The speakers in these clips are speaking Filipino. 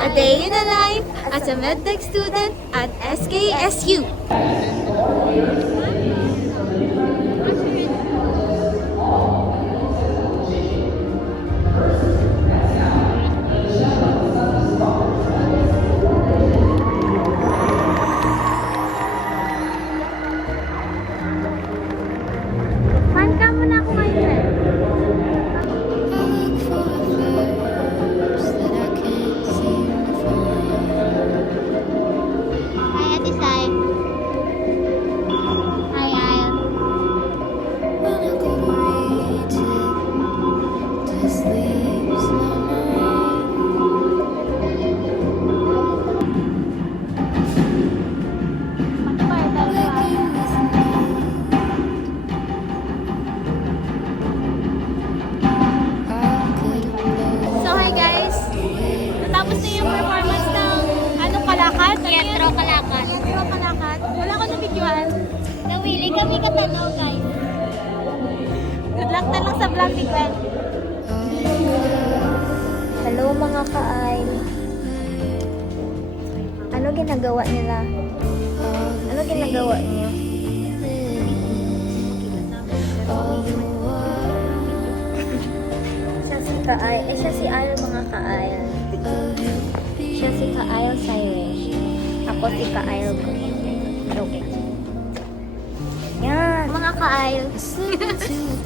A day in a life as a medtech student at SKSU. Man ka muna ako ngayon. Hi, Ate Sai. Hi, Al. So, hi guys. Natapos na yung performance ng anong kalakad? Teatro Kalakad. Teatro kalakad. Wala ko nabigyan. Nawili kami katanaw, guys. Good luck na lang sa vlog ni Gwen. Hello mga ka-ay. Ano ginagawa nila? Ano ginagawa niyo? Siya si ka-ay. Siya si Ayl mga ka-ay. Siya si ka-Ayl Cyrus. Ako si ka-Ayl Green. Okay. Yan. Mga ka-Ayl.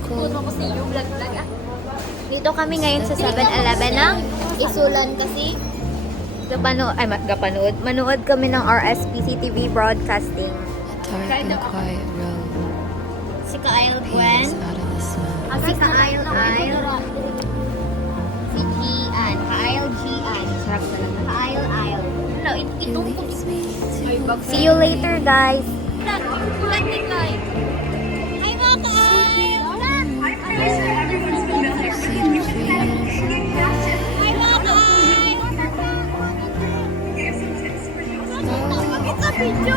Puno ko sa iyo, vlog ah. Dito kami ngayon sa 7-Eleven ng Isulan kasi manood kami ng RSPC TV broadcasting. Dark and quiet road, Si Ka-Ayl Gwen, peace out of the smoke. si Ka-Ayl Ayl, si Gian, Ka-Ayl Gian, Ka-Ayl Ayl. Hello, itong See you later, guys. Kulat ni Kai. Hi mga Ka-Ayl! Hi mga Ka-Ayl! Bakit sa video?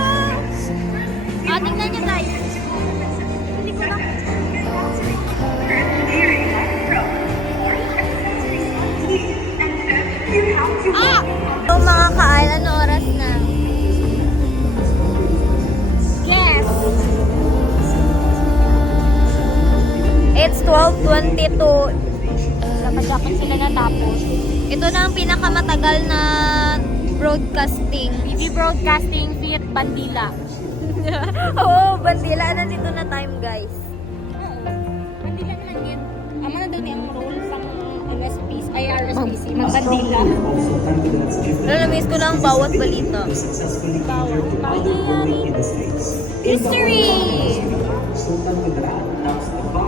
Tingnan niyo tayo. Hindi ko lang. So mga Ka-Ayl, ano oras na? Yes. It's 12:22. Dapat sila natapos. Ito na ang pinakamatagal na broadcasting. PG Broadcasting Fiat Bandila. Oo, bandila. Nandito na time, guys. Bandila na lang yun. Amo na daw ni ang role sa MSPs, ay RSPC. Bandila. Namiss ko lang bawat balita. History!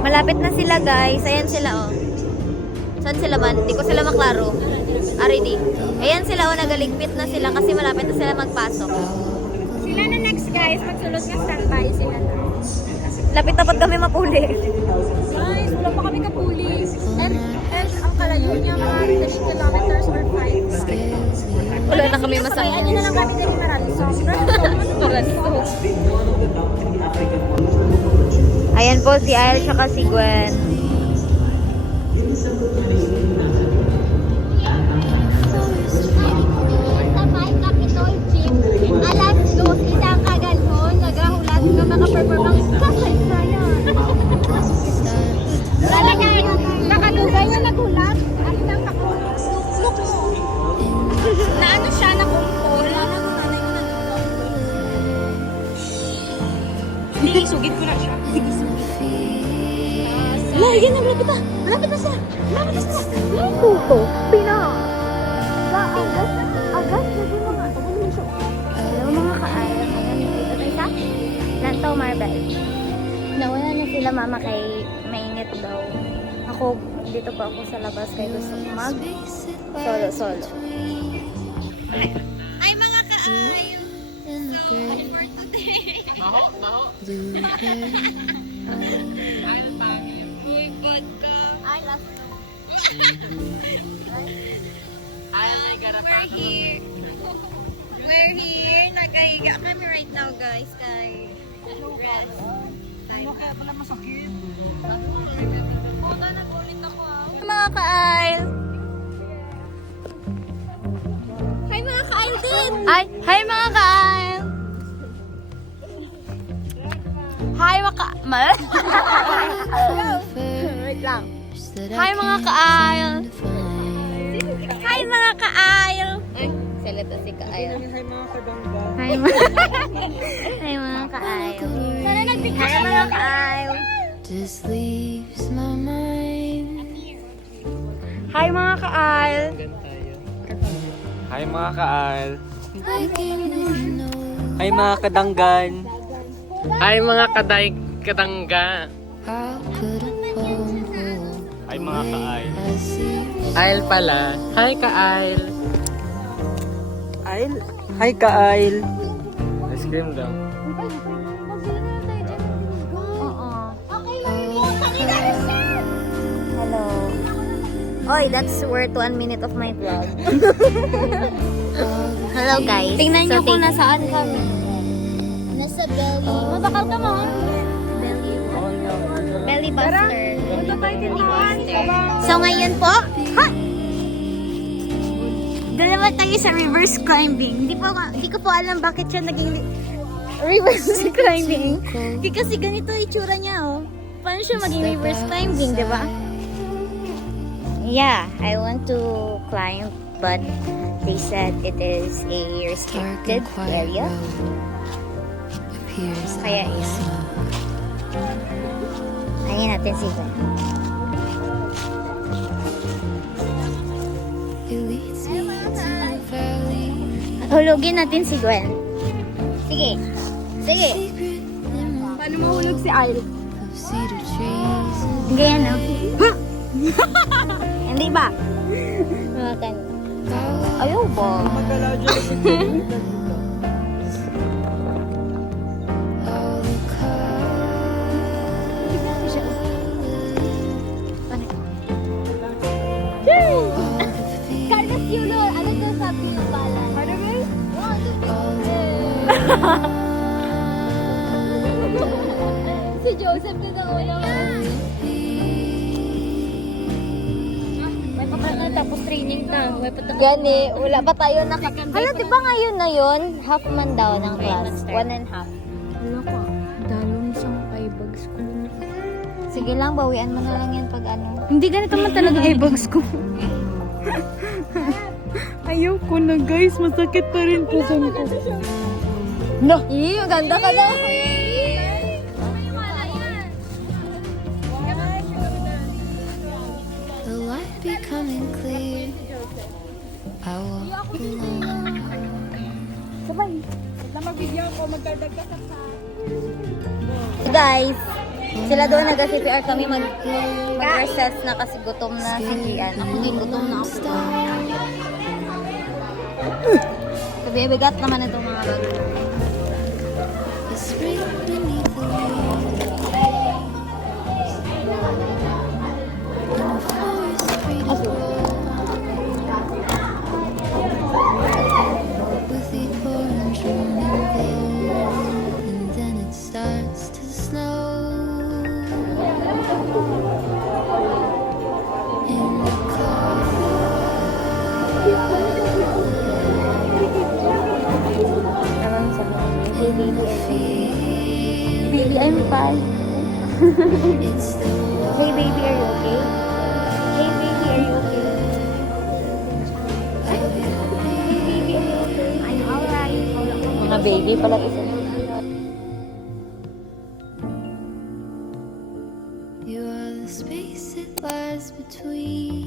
Malapit na sila, guys. Ayan sila, oh. Saan sila man? Hindi ko sila maklaro. Already. Ayan sila, oh. Nagaligpit na sila kasi malapit na sila magpasok. Sila na next guys. Magsulot nga standby sila na. Lapit-tapat kami mapuli. Guys, wala pa kami kapuli. And ang kalayo niya mga 10 kilometers or 5. Wala na kami Kaya masakyan. ano na lang kami kami Maransom. Ayan po si Ayl tsaka si Gwen. Sa may Capitol Gym, alas 2 isang kagalhon, nagahulat ng mga performance kasaysayan. Talaga, nakadugay na nagulat. At nang look mo. Na ano siya, nakumpol. Hindi, sugid ko na siya. Wala, yan, malapit na. Malapit na siya. Malapit na siya. Puto. Pina. Agad, sabi mo nga. Agad mo siya. Hello mga Ka-Ayl. Ngayon dito tayo sa Lantaw Marble. Nawala na sila mama kay mainit daw. Ako, dito pa ako sa labas kaya gusto ko mag solo. Ay, mga Ka-Ayl. In the gray, blue hair. I love We're here. We're here. Nakahiga kami right now, guys. Kay Red. Ano kaya pala masakit? Puta, nag-ulit ako. Mga Ka-Ayl. Hi mga ka-aisle! Hi mga ka... Wait lang. Hi mga ka-aisle! Hi mga ka-aisle! Ay, salita si ka-aisle. Hi mga ka-aisle. Hi mga ka-aisle. Just leaves my mind. Hi mga ka-aisle. Hi mga kaal. Waking with no Hi mga kadanggan. Hi mga kadangga. how could a poem hold Hi mga kaal. I see Ail pala. Hi kaal. Ail. Hi kaal. Ice cream daw. Hello. Oy, that's worth 1 minute of my vlog. Hello guys. Tingnan niyo kung nasaan kami. Nasa belly. Mabakal ka mo. Belly buster. Belly buster. So ngayon po, dalawa tayo sa reverse climbing. Hindi ko po alam bakit siya naging reverse climbing. Kasi ganito itsura niya, oh. Paano siya maging reverse climbing, di ba? Yeah, I want to climb, but they said it is a dark restricted and quiet area. road appears Kaya out of yan. smoke. Ayan natin siya. It leads me to a valley Hulugin natin si Gwen. Sige. Sige. secret limbo Paano mahulog si Al? of cedar trees and Ganyan, no? Hindi ba? Mga kan. Ayaw ba? all the colors, all the fears, Carlos Yulo, ano to sabi ng bala? Ano ba? all Si Joseph na na una. May papagal tapos training ta. May patakot. Gani, wala pa tayo Hala, di ba ngayon na yun? Half man daw ng class. 1 and half. Wala ko. Dalon sa i-bags ko. Sige lang, bawian mo na lang yan pag ano. Hindi ganito man talaga i-bags ko. Ayaw ko na guys. Masakit pa rin po sa ko. No! Maganda ka daw. the light becoming clear. I walk alone. Guys, sila doon nag-CPR kami mag-recess na kasi gutom na si Gian. Ako din gutom na ako. Sabi, bigat naman itong mga bag. The spring beneath the leaves. In a forest free to roam. With the orange morning glow. And then it starts to snow. In the car. Hey baby, baby, I'm fine. It's the Hey baby, are you okay? Hey baby, are you okay? Hey baby, are you okay? I'm alright. Mga baby pala isa. You are the space that lies between